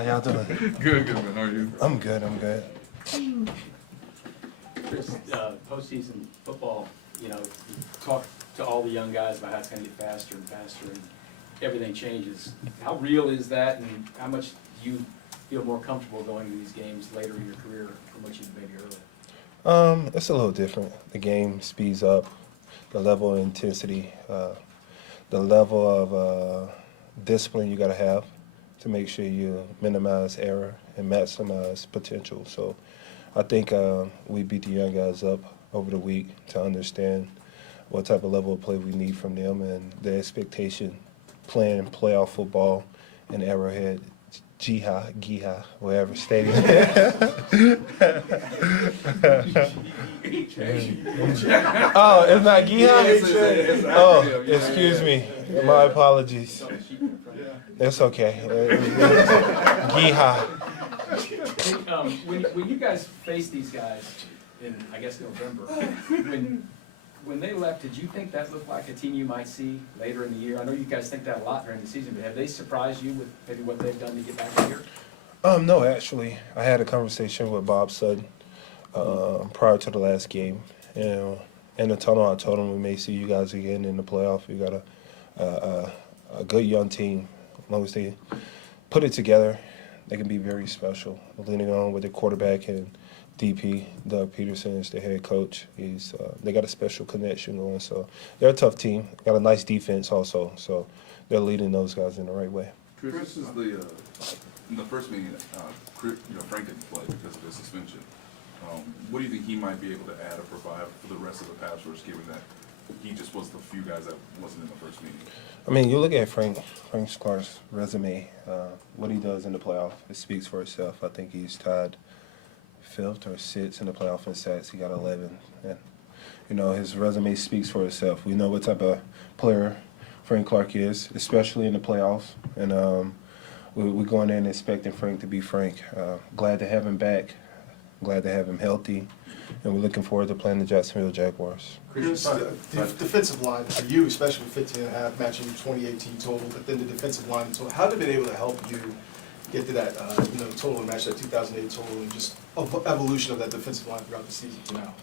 How y'all doing? Good, man. How are you? I'm good. Chris, postseason football, you talk to all the young guys about how it's going to get faster and faster and everything changes. How real is that, and how much do you feel more comfortable going to these games later in your career from what you did maybe earlier? It's a little different. The game speeds up, the level of intensity, the level of discipline you got to have to make sure you minimize error and maximize potential. So I think we beat the young guys up over the week to understand what type of level of play we need from them and the expectation playing playoff football in Arrowhead, GEHA, wherever stadium. Oh, it's not GEHA? Oh, excuse me. My apologies. It's okay. GEHA. When you guys faced these guys in, I guess, November, when they left, did you think that looked like a team you might see later in the year? I know you guys think that a lot during the season, but have they surprised you with maybe what they've done to get back here? No, actually, I had a conversation with Bob Sutton prior to the last game. In the tunnel, I told him we may see you guys again in the playoff. You got a good young team. As long as they put it together, they can be very special. Leaning on with the quarterback and DP, Doug Peterson is the head coach. They got a special connection going, so they're a tough team. Got a nice defense also, so they're leading those guys in the right way. Chris is in the first meeting, Frank didn't play because of his suspension. What do you think he might be able to add or provide for the rest of the pass rush, given that he just was the few guys that wasn't in the first meeting? I mean, you look at Frank Clark's resume, what he does in the playoff, it speaks for itself. I think he's tied 5th or 6th in the playoff in sacks. He got 11. And, his resume speaks for itself. We know what type of player Frank Clark is, especially in the playoffs. And we're going in expecting Frank to be Frank. Glad to have him back. Glad to have him healthy. And we're looking forward to playing the Jacksonville Jaguars. Chris, defensive line for you, especially with 15 and a half, matching 2018 total, but then the defensive line total, how have they been able to help you get to that total and match that 2008 total and just evolution of that defensive line throughout the season to now?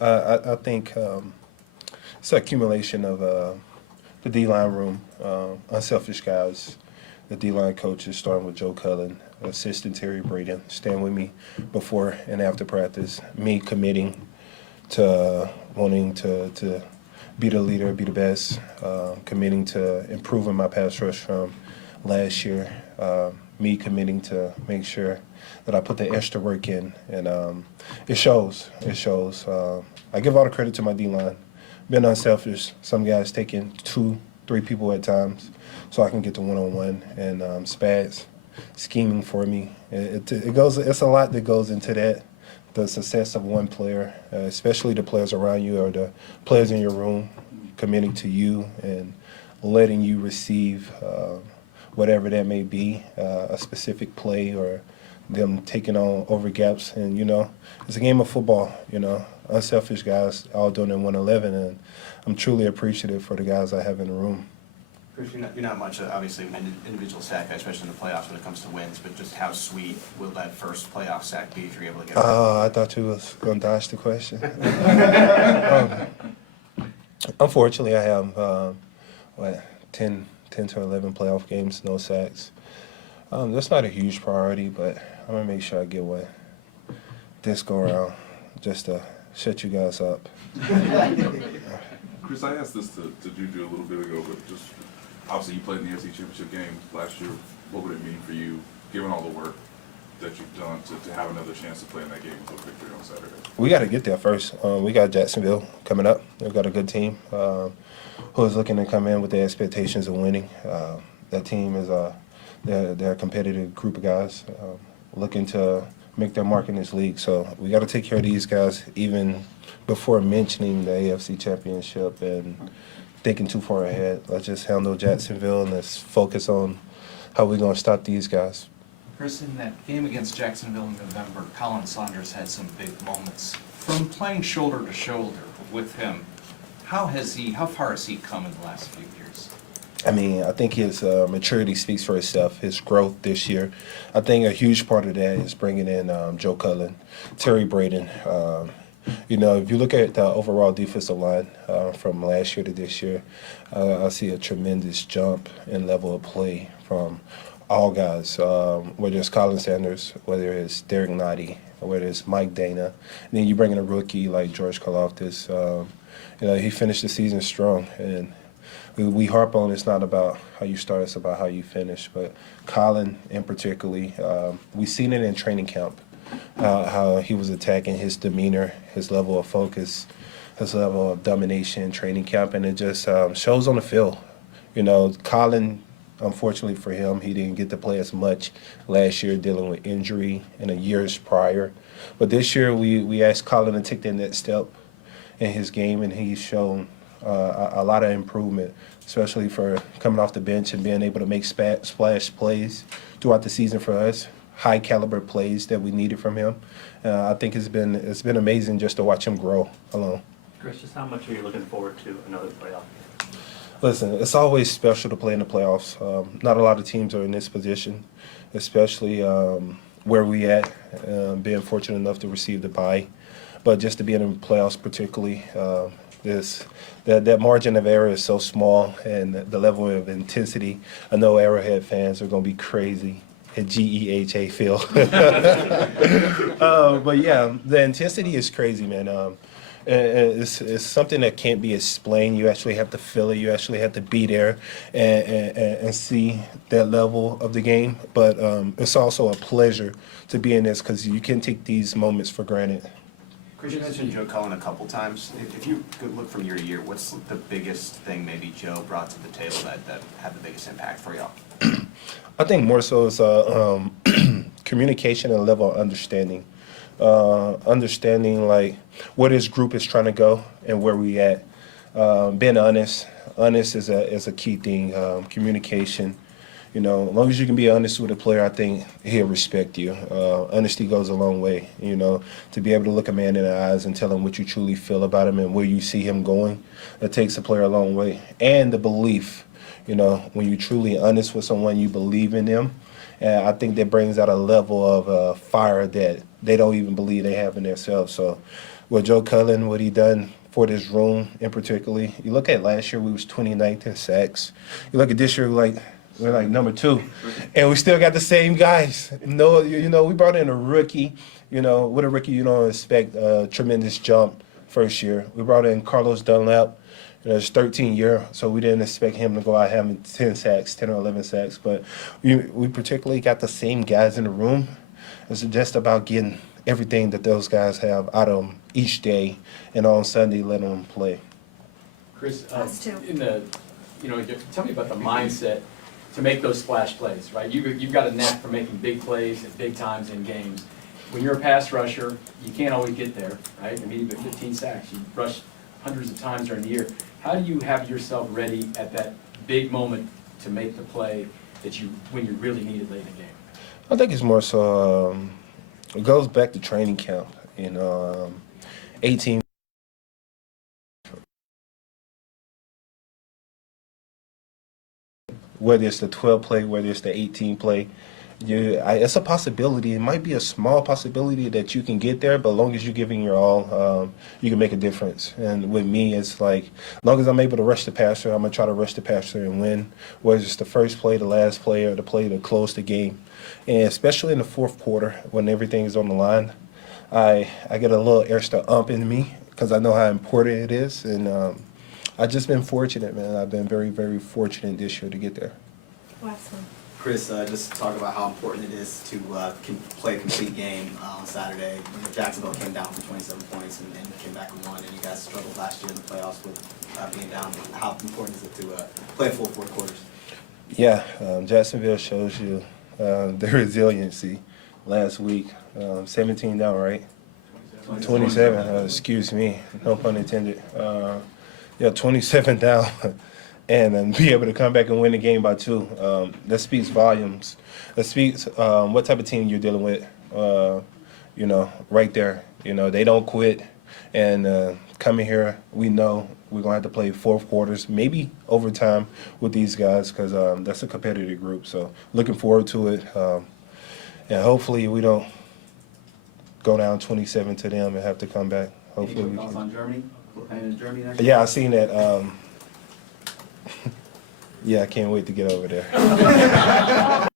I think it's an accumulation of the D-line room, unselfish guys, the D-line coaches, starting with Joe Cullen, assistant Terry Braden, stand with me before and after practice, me committing to wanting to be the leader, be the best, committing to improving my pass rush from last year, me committing to make sure that I put the extra work in, and it shows. I give all the credit to my D-line. Been unselfish. Some guys taking 2-3 people at times, so I can get to one-on-one, and Spads scheming for me. It goes. It's a lot that goes into that. The success of one player, especially the players around you or the players in your room, committing to you and letting you receive whatever that may be, a specific play or them taking on over gaps. And, it's a game of football, unselfish guys all doing it in 111, and I'm truly appreciative for the guys I have in the room. Chris, you're not much, obviously, an individual sack guy, especially in the playoffs when it comes to wins, but just how sweet will that first playoff sack be if you're able to get it? I thought you was going to dodge the question. Unfortunately, I have, 10 to 11 playoff games, no sacks. That's not a huge priority, but I'm going to make sure I get one this go around just to shut you guys up. Chris, I asked this to Juju a little bit ago, but just obviously you played in the NFC Championship game last year. What would it mean for you, given all the work that you've done, to have another chance to play in that game with a victory on Saturday? We got to get there first. We got Jacksonville coming up. We've got a good team who is looking to come in with the expectations of winning. That team is they're a competitive group of guys looking to make their mark in this league. So we got to take care of these guys even before mentioning the AFC Championship and thinking too far ahead. Let's just handle Jacksonville and let's focus on how we're going to stop these guys. Chris, in that game against Jacksonville in November, Colin Saunders had some big moments. From playing shoulder to shoulder with him, how far has he come in the last few years? I mean, I think his maturity speaks for itself, his growth this year. I think a huge part of that is bringing in Joe Cullen, Terry Braden. You know, if you look at the overall defensive line from last year to this year, I see a tremendous jump in level of play from all guys, whether it's Colin Sanders, whether it's Derek Nottie, or whether it's Mike Dana. And then you bring in a rookie like George Karlaftis. You know, he finished the season strong. And we harp on it's not about how you start, it's about how you finish. But Colin, in particularly, we seen it in training camp, how he was attacking, his demeanor, his level of focus, his level of domination in training camp, and it just shows on the field. You know, Colin, unfortunately for him, he didn't get to play as much last year dealing with injury and the years prior. But this year we asked Colin to take that next step in his game, and he's shown a lot of improvement, especially for coming off the bench and being able to make splash plays throughout the season for us, high caliber plays that we needed from him. I think it's been amazing just to watch him grow alone. Chris, just how much are you looking forward to another playoff game? Listen, it's always special to play in the playoffs. Not a lot of teams are in this position, especially where we at, being fortunate enough to receive the bye. But just to be in the playoffs particularly, that margin of error is so small, and the level of intensity. I know Arrowhead fans are going to be crazy at GEHA Field. But yeah, the intensity is crazy, man. It's something that can't be explained. You actually have to feel it. You actually have to be there and see that level of the game. But it's also a pleasure to be in this because you can take these moments for granted. Chris, you mentioned Joe Cullen a couple times. If you could look from year to year, what's the biggest thing maybe Joe brought to the table that had the biggest impact for y'all? I think more so is communication and level of understanding. Understanding like where this group is trying to go and where we at. Being honest is a key thing. Communication. You know, as long as you can be honest with a player, I think he'll respect you. Honesty goes a long way. You know, to be able to look a man in the eyes and tell him what you truly feel about him and where you see him going, that takes a player a long way. And the belief. You know, when you're truly honest with someone, you believe in them. And I think that brings out a level of fire that they don't even believe they have in themselves. So with Joe Cullen, what he done for this room in particularly, you look at last year, we was 29th in sacks. You look at this year, we're like number 2. And we still got the same guys. No, you know, we brought in a rookie. You know, with a rookie, you don't expect a tremendous jump first year. We brought in Carlos Dunlap. You know, it's 13 year, so we didn't expect him to go out having 10 or 11 sacks. But we particularly got the same guys in the room. It's just about getting everything that those guys have out of them each day, and on Sunday letting them play. Chris, Us too. Tell me about the mindset to make those splash plays, right? You've got a knack for making big plays at big times in games. When you're a pass rusher, you can't always get there, right? I mean, even 15 sacks, you rush hundreds of times during the year. How do you have yourself ready at that big moment to make the play when you really need it late in the game? I think it's more so, it goes back to training camp, you know, 18. Whether it's the 12 play, whether it's the 18 play, it's a possibility. It might be a small possibility that you can get there, but as long as you're giving your all, you can make a difference. And with me, it's like, as long as I'm able to rush the passer, I'm going to try to rush the passer and win, whether it's the first play, the last play, or the play to close the game. And especially in the fourth quarter, when everything is on the line, I get a little extra in me because I know how important it is. And I've just been fortunate, man. I've been very, very fortunate this year to get there. Last one. Chris, just talk about how important it is to play a complete game on Saturday. Jacksonville came down from 27 points and came back and won, and you guys struggled last year in the playoffs with being down. How important is it to play full 4 quarters? Yeah, Jacksonville shows you their resiliency. Last week, 17 down, right? 27, excuse me, no pun intended. 27 down. And then be able to come back and win the game by 2. That speaks volumes. That speaks what type of team you're dealing with, right there. You know, they don't quit. And coming here, we know we're going to have to play fourth quarters, maybe overtime with these guys because that's a competitive group. So looking forward to it. And hopefully we don't go down 27 to them and have to come back. Hopefully Any we thoughts can. on Germany? We're playing in Germany next Yeah, I seen that. Yeah, I can't wait to get over there.